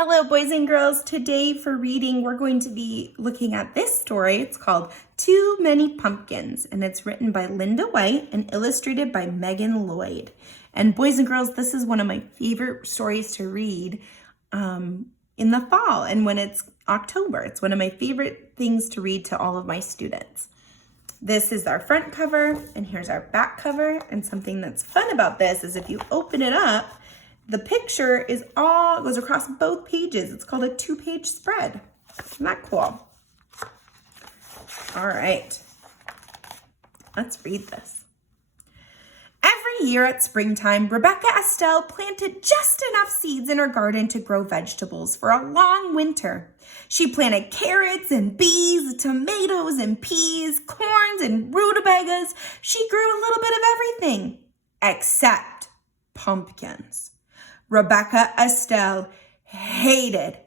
Hello, boys and girls. Today for reading, we're going to be looking at this story. It's called Too Many Pumpkins, and it's written by Linda White and illustrated by Megan Lloyd. And boys and girls, this is one of my favorite stories to read in the fall and when it's October. It's one of my favorite things to read to all of my students. This is our front cover, and here's our back cover. And something that's fun about this is if you open it up, the picture goes across both pages. It's called a 2-page spread. Isn't that cool? All right, let's read this. Every year at springtime, Rebecca Estelle planted just enough seeds in her garden to grow vegetables for a long winter. She planted carrots and beets, tomatoes and peas, corns and rutabagas. She grew a little bit of everything, except pumpkins. Rebecca Estelle hated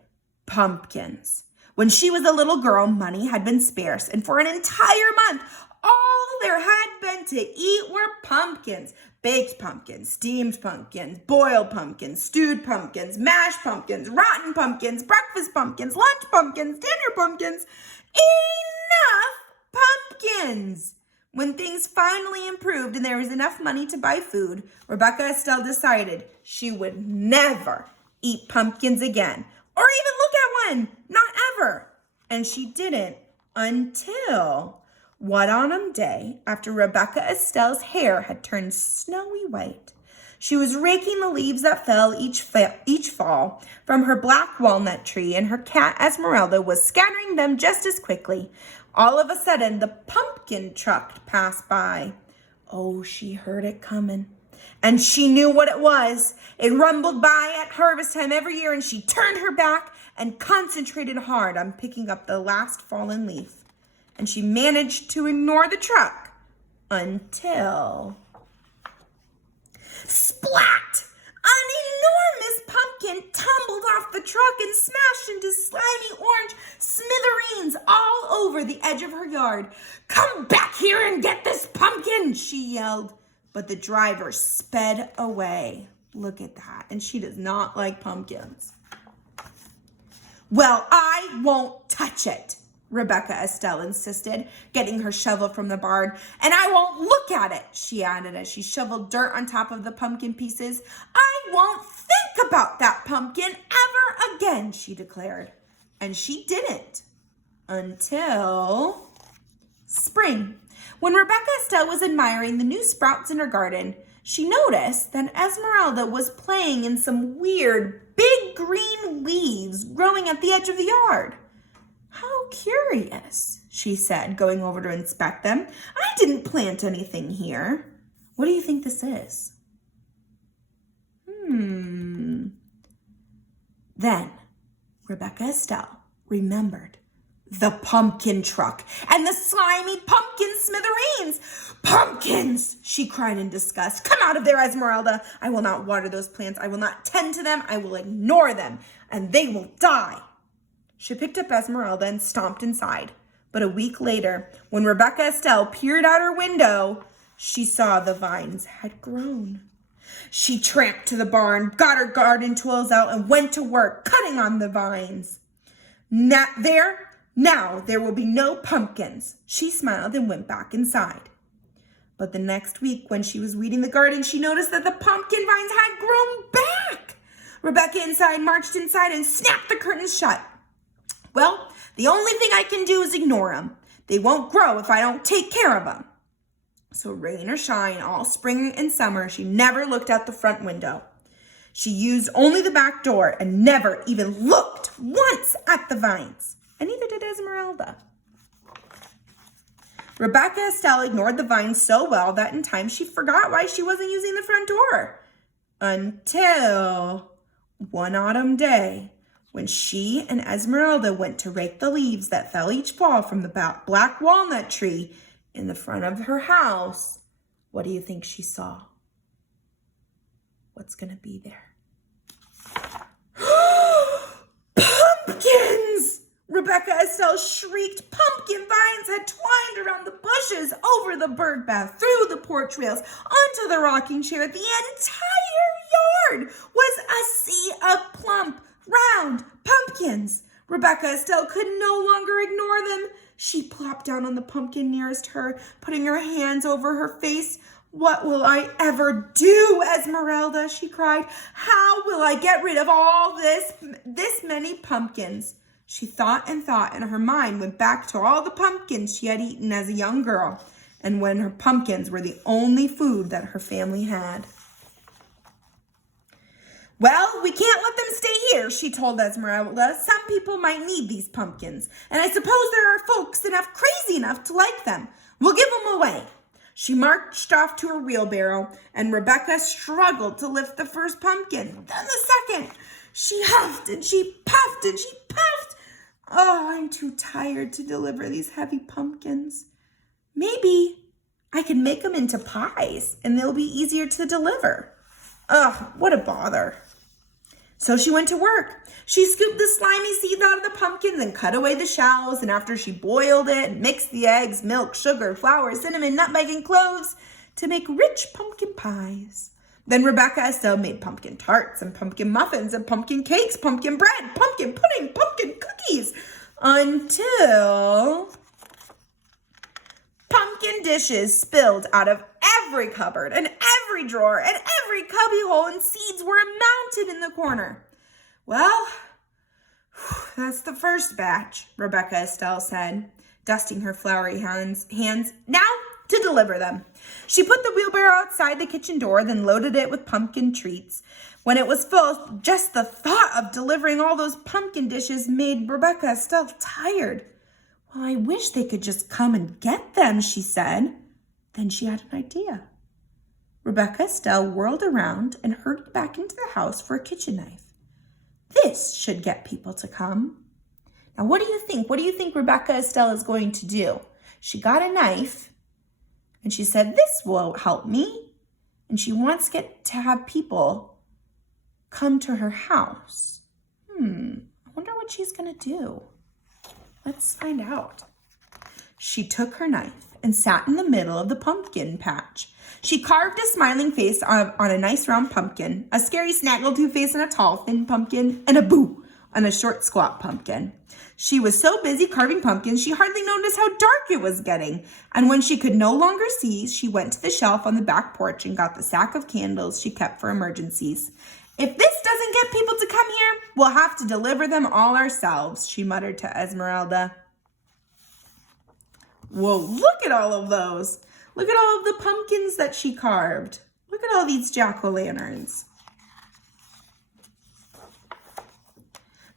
pumpkins. When she was a little girl, money had been scarce, and for an entire month, all there had been to eat were pumpkins. Baked pumpkins, steamed pumpkins, boiled pumpkins, stewed pumpkins, mashed pumpkins, rotten pumpkins, breakfast pumpkins, lunch pumpkins, dinner pumpkins. Enough pumpkins! When things finally improved and there was enough money to buy food, Rebecca Estelle decided she would never eat pumpkins again, or even look at one, not ever. And she didn't until one autumn day after Rebecca Estelle's hair had turned snowy white. She was raking the leaves that fell each fall from her black walnut tree, and her cat Esmeralda was scattering them just as quickly. All of a sudden, the pumpkin truck passed by. Oh, she heard it coming, and she knew what it was. It rumbled by at harvest time every year, and she turned her back and concentrated hard on picking up the last fallen leaf. And she managed to ignore the truck until... Splat! An enormous pumpkin tumbled off the truck and smashed into slimy orange smithereens all over the edge of her yard. "Come back here and get this pumpkin," she yelled. But the driver sped away. Look at that. And she does not like pumpkins. "Well, I won't touch it," Rebecca Estelle insisted, getting her shovel from the barn. "And I won't look at it," she added as she shoveled dirt on top of the pumpkin pieces. "I won't think about that pumpkin ever again," she declared. And she didn't until spring. When Rebecca Estelle was admiring the new sprouts in her garden, she noticed that Esmeralda was playing in some weird big green leaves growing at the edge of the yard. "How curious," she said, going over to inspect them. "I didn't plant anything here. What do you think this is?" Then Rebecca Estelle remembered the pumpkin truck and the slimy pumpkin smithereens. "Pumpkins!" she cried in disgust. "Come out of there, Esmeralda. I will not water those plants. I will not tend to them. I will ignore them, and they will die." She picked up Esmeralda and stomped inside. But a week later, when Rebecca Estelle peered out her window, she saw the vines had grown. She tramped to the barn, got her garden tools out, and went to work cutting on the vines. Now there will be no pumpkins. She smiled and went back inside. But the next week, when she was weeding the garden, she noticed that the pumpkin vines had grown back. Rebecca marched inside and snapped the curtains shut. "Well, the only thing I can do is ignore them. They won't grow if I don't take care of them." So rain or shine, all spring and summer, she never looked out the front window. She used only the back door and never even looked once at the vines. And neither did Esmeralda. Rebecca Estelle ignored the vines so well that in time she forgot why she wasn't using the front door. Until one autumn day, when she and Esmeralda went to rake the leaves that fell each fall from the black walnut tree in the front of her house, what do you think she saw? What's going to be there? Pumpkins! Rebecca Estelle shrieked. Pumpkin vines had twined around the bushes, over the bird bath, through the porch rails, onto the rocking chair. The entire yard was a sea of plump, round, pumpkins! Rebecca Estelle could no longer ignore them. She plopped down on the pumpkin nearest her, putting her hands over her face. What will I ever do, Esmeralda? She cried. How will I get rid of all this many pumpkins? She thought and thought, and her mind went back to all the pumpkins she had eaten as a young girl, and when her pumpkins were the only food that her family had. Well, we can't let them stay here, she told Esmeralda. Some people might need these pumpkins, and I suppose there are folks crazy enough to like them. We'll give them away. She marched off to her wheelbarrow, and Rebecca struggled to lift the first pumpkin, then the second. She huffed and she puffed and she puffed. Oh, I'm too tired to deliver these heavy pumpkins. Maybe I can make them into pies, and they'll be easier to deliver. Ugh, what a bother. So she went to work. She scooped the slimy seeds out of the pumpkins and cut away the shells, and after she boiled it and mixed the eggs, milk, sugar, flour, cinnamon, nutmeg, and cloves to make rich pumpkin pies. Then Rebecca Estelle made pumpkin tarts and pumpkin muffins and pumpkin cakes, pumpkin bread, pumpkin pudding, pumpkin cookies, until pumpkin dishes spilled out of every cupboard and every drawer and every cubbyhole, and seeds were mounted in the corner. Well, that's the first batch, Rebecca Estelle said, dusting her floury hands. Now to deliver them. She put the wheelbarrow outside the kitchen door, then loaded it with pumpkin treats. When it was full, just the thought of delivering all those pumpkin dishes made Rebecca Estelle tired. Well, I wish they could just come and get them, she said. Then she had an idea. Rebecca Estelle whirled around and hurried back into the house for a kitchen knife. This should get people to come. Now, what do you think? What do you think Rebecca Estelle is going to do? She got a knife, and she said, this will help me. And she wants to have people come to her house. I wonder what she's going to do. Let's find out. She took her knife and sat in the middle of the pumpkin patch. She carved a smiling face on a nice round pumpkin, a scary snaggletooth face on a tall, thin pumpkin, and a boo on a short, squat pumpkin. She was so busy carving pumpkins, she hardly noticed how dark it was getting. And when she could no longer see, she went to the shelf on the back porch and got the sack of candles she kept for emergencies. If this doesn't get people to come here, we'll have to deliver them all ourselves, she muttered to Esmeralda. Whoa, look at all of those. Look at all of the pumpkins that she carved. Look at all these jack-o'-lanterns.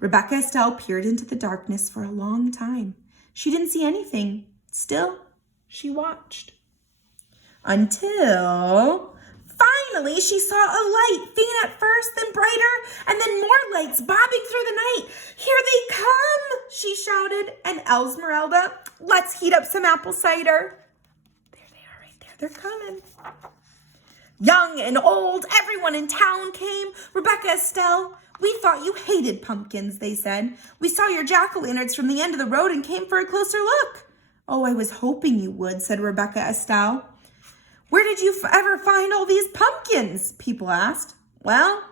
Rebecca Estelle peered into the darkness for a long time. She didn't see anything. Still, she watched. Until finally she saw a light, faint at first, then brighter, and then more lights bobbing through the night. Here they come, she shouted. And Esmeralda, let's heat up some apple cider. There they are right there. They're coming. Young and old, everyone in town came. Rebecca Estelle, we thought you hated pumpkins, they said. We saw your jack-o'-lanterns from the end of the road and came for a closer look. Oh, I was hoping you would, said Rebecca Estelle. Where did you ever find all these pumpkins? People asked. Well,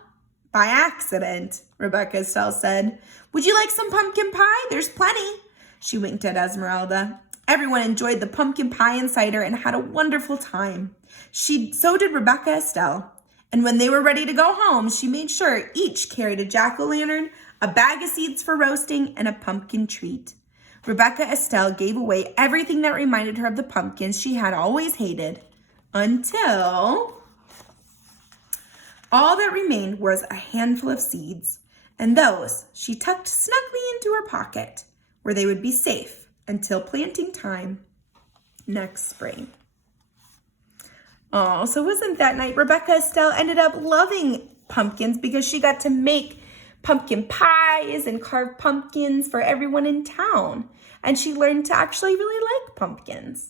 by accident, Rebecca Estelle said. Would you like some pumpkin pie? There's plenty. She winked at Esmeralda. Everyone enjoyed the pumpkin pie and cider and had a wonderful time. So did Rebecca Estelle. And when they were ready to go home, she made sure each carried a jack-o'-lantern, a bag of seeds for roasting, and a pumpkin treat. Rebecca Estelle gave away everything that reminded her of the pumpkins she had always hated, until all that remained was a handful of seeds, and those she tucked snugly into her pocket, where they would be safe until planting time next spring. Oh, so wasn't that night? Rebecca Estelle ended up loving pumpkins because she got to make pumpkin pies and carve pumpkins for everyone in town. And she learned to actually really like pumpkins.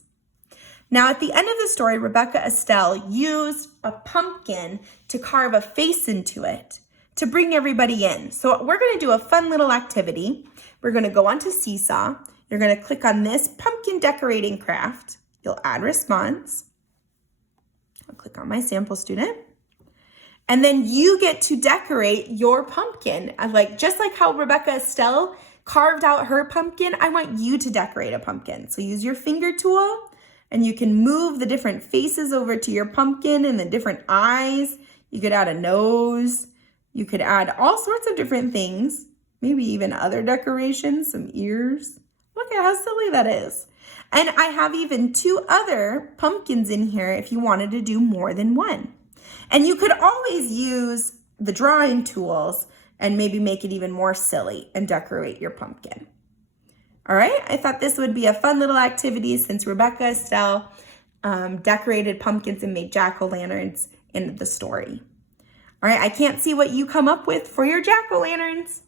Now, at the end of the story, Rebecca Estelle used a pumpkin to carve a face into it to bring everybody in. So we're going to do a fun little activity. We're going to go onto Seesaw. You're going to click on this pumpkin decorating craft. You'll add response. I'll click on my sample student. And then you get to decorate your pumpkin. Just like how Rebecca Estelle carved out her pumpkin, I want you to decorate a pumpkin. So use your finger tool and you can move the different faces over to your pumpkin and the different eyes. You could add a nose. You could add all sorts of different things. Maybe even other decorations, some ears. Look at how silly that is. And I have even 2 other pumpkins in here if you wanted to do more than one. And you could always use the drawing tools and maybe make it even more silly and decorate your pumpkin. All right, I thought this would be a fun little activity since Rebecca Estelle decorated pumpkins and made jack-o'-lanterns in the story. All right, I can't see what you come up with for your jack-o'-lanterns.